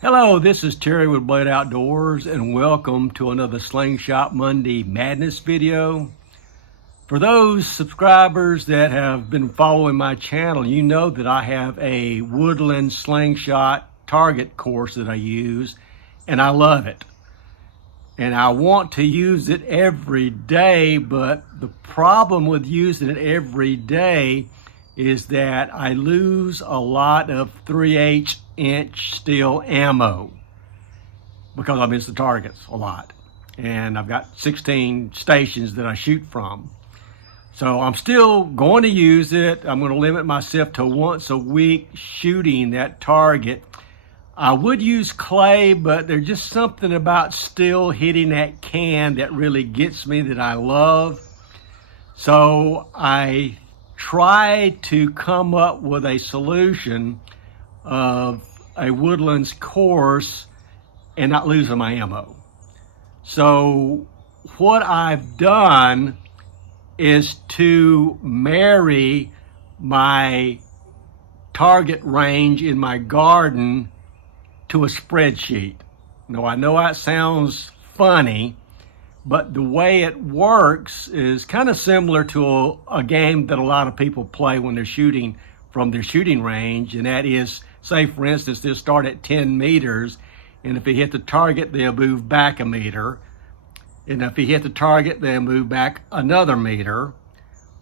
Hello, this is Terry with Blade Outdoors, and welcome to another Slingshot Monday Madness video. For those subscribers that have been following my channel, you know that I have a woodland slingshot target course that I use, and I love it. And I want to use it every day, but the problem with using it every day is that I lose a lot of 3/8 inch steel ammo because I miss the targets a lot. And I've got 16 stations that I shoot from. So I'm still going to use it. I'm going to limit myself to once a week shooting that target. I would use clay, but there's just something about still hitting that can that really gets me, that I love. So I try to come up with a solution of a woodlands course and not losing my ammo. So what I've done is to marry my target range in my garden to a spreadsheet. Now, I know that sounds funny, but the way it works is kind of similar to a game that a lot of people play when they're shooting from their shooting range, and that is, say for instance, they'll start at 10 meters, and if they hit the target, they'll move back a meter, and if they hit the target, they'll move back another meter,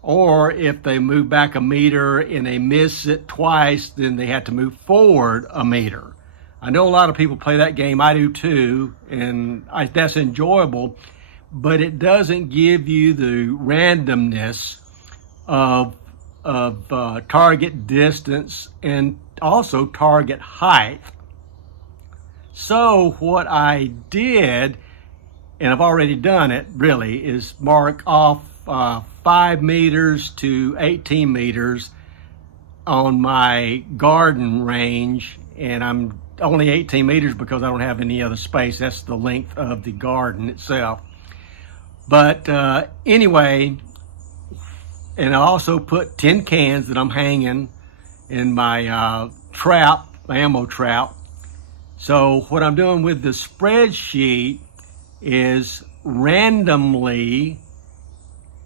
or if they move back a meter and they miss it twice, then they have to move forward a meter. I know a lot of people play that game. I do too, and that's enjoyable, but it doesn't give you the randomness of target distance and also target height. So what I did, and I've already done it really, is mark off 5 meters to 18 meters on my garden range, and I'm only 18 meters because I don't have any other space. That's the length of the garden itself. But anyway, and I also put 10 cans that I'm hanging in my trap, my ammo trap. So what I'm doing with the spreadsheet is randomly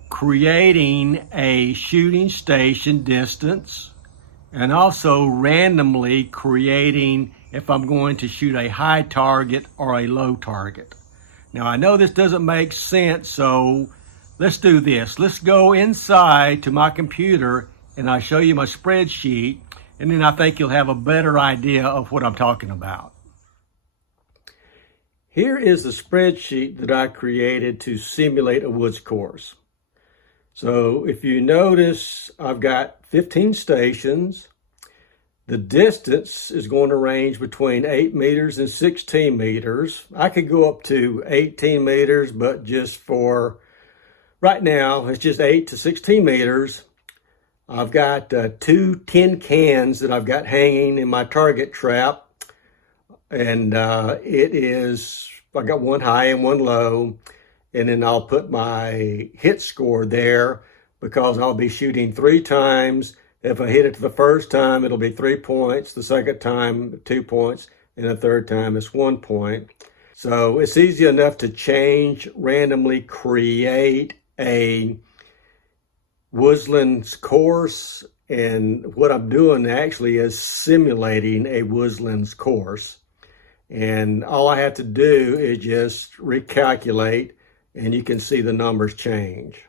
creating a shooting station distance, and also randomly creating if I'm going to shoot a high target or a low target. Now, I know this doesn't make sense, so let's do this. Let's go inside to my computer and I'll show you my spreadsheet, and then I think you'll have a better idea of what I'm talking about. Here is the spreadsheet that I created to simulate a woods course. So if you notice, I've got 15 stations. The distance is going to range between 8 meters and 16 meters. I could go up to 18 meters, but just for right now, it's just 8 to 16 meters. I've got 2 tin cans that I've got hanging in my target trap. And I got one high and one low. And then I'll put my hit score there because I'll be shooting 3 times. If I hit it the first time, it'll be 3 points. The second time, 2 points. And the third time, it's 1 point. So it's easy enough to randomly create a woodlands course. And what I'm doing actually is simulating a woodlands course. And all I have to do is just recalculate, and you can see the numbers change.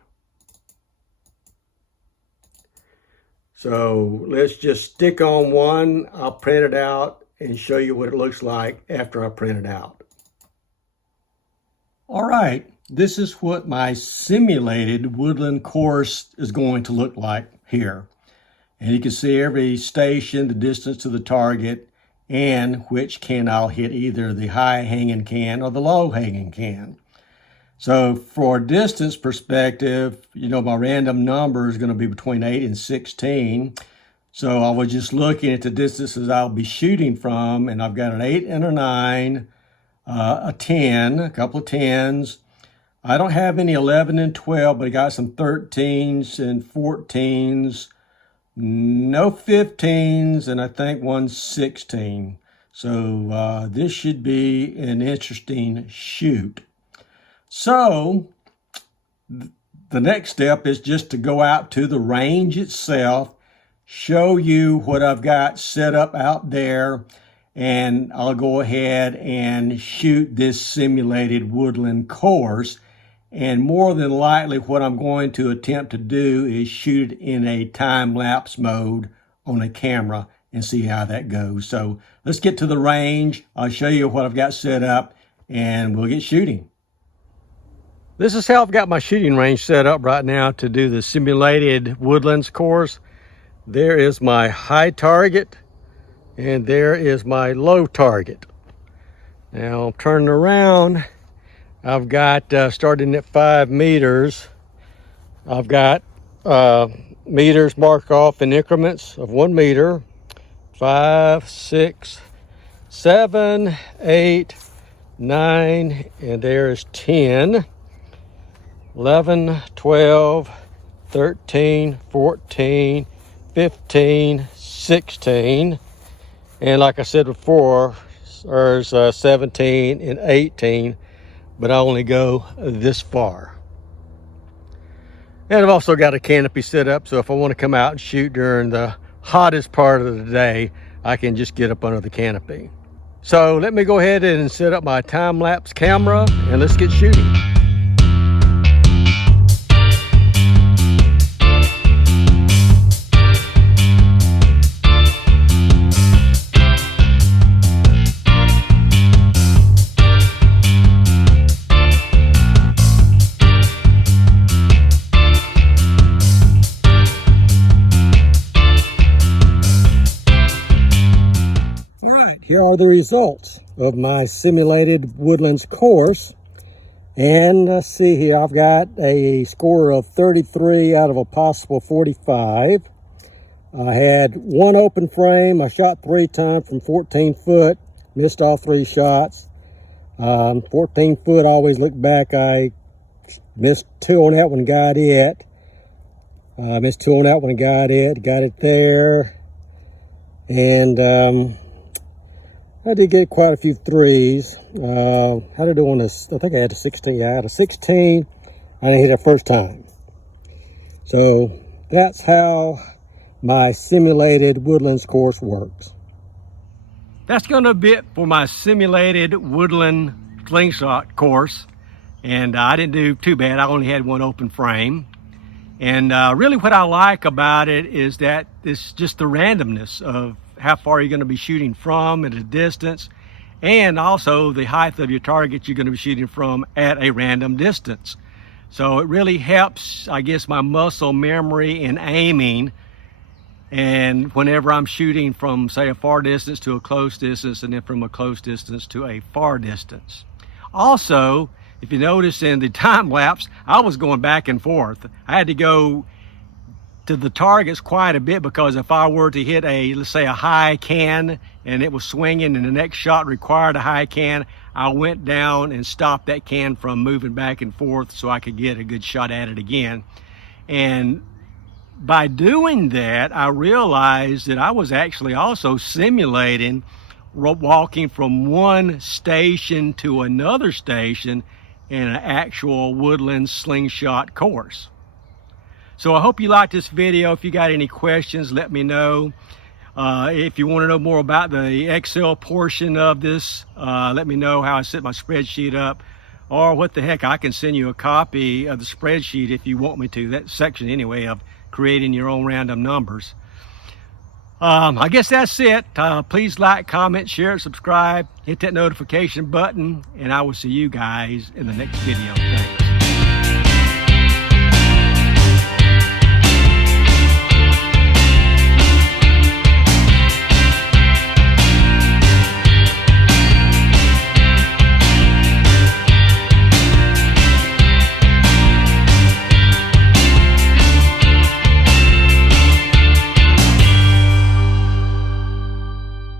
So let's just stick on one. I'll print it out and show you what it looks like after I print it out. All right, this is what my simulated woodland course is going to look like here. And you can see every station, the distance to the target, and which can I'll hit, either the high hanging can or the low hanging can. So for a distance perspective, you know, my random number is going to be between 8 and 16. So I was just looking at the distances I'll be shooting from, and I've got an 8 and a 9, a 10, a couple of 10s. I don't have any 11 and 12, but I got some 13s and 14s, no 15s, and I think one 16. So this should be an interesting shoot. So the next step is just to go out to the range itself, show you what I've got set up out there, and I'll go ahead and shoot this simulated woodland course. And more than likely what I'm going to attempt to do is shoot it in a time-lapse mode on a camera and see how that goes. So let's get to the range. I'll show you what I've got set up and we'll get shooting. This is how I've got my shooting range set up right now to do the simulated woodlands course. There is my high target and there is my low target. Now I'm turning around. I've got starting at 5 meters. I've got meters marked off in increments of 1 meter. 5, 6, 7, 8, 9, and there's 10, 11, 12, 13, 14, 15, 16, and like I said before, there's 17 and 18, but I only go this far. And I've also got a canopy set up, so if I want to come out and shoot during the hottest part of the day, I can just get up under the canopy. So let me go ahead and set up my time-lapse camera and let's get shooting. Here are the results of my simulated woodlands course. And let's see here, I've got a score of 33 out of a possible 45. I had one open frame. I shot 3 times from 14 foot, missed all 3 shots. 14 foot, I always look back. I missed 2 on that one, got it. Missed 2 on that one, got it there. And I did get quite a few 3s. How did I do on this? I think I had a 16. Yeah, I had a 16. I didn't hit it first time. So that's how my simulated woodlands course works. That's going to be it for my simulated woodland slingshot course. And I didn't do too bad. I only had 1 open frame. And really what I like about it is that it's just the randomness of how far you're going to be shooting from at a distance, and also the height of your target you're going to be shooting from at a random distance. So it really helps, I guess, my muscle memory in aiming, and whenever I'm shooting from, say, a far distance to a close distance, and then from a close distance to a far distance. Also, if you notice in the time lapse, I was going back and forth. I had to go to the targets quite a bit, because if I were to hit a, let's say, a high can and it was swinging and the next shot required a high can, I went down and stopped that can from moving back and forth so I could get a good shot at it again. And by doing that, I realized that I was actually also simulating walking from one station to another station in an actual woodland slingshot course. So I hope you liked this video. If you got any questions, let me know. If you want to know more about the Excel portion of this, let me know how I set my spreadsheet up. Or what the heck, I can send you a copy of the spreadsheet if you want me to. That section anyway of creating your own random numbers. I guess that's it. Please like, comment, share, subscribe, hit that notification button, and I will see you guys in the next video.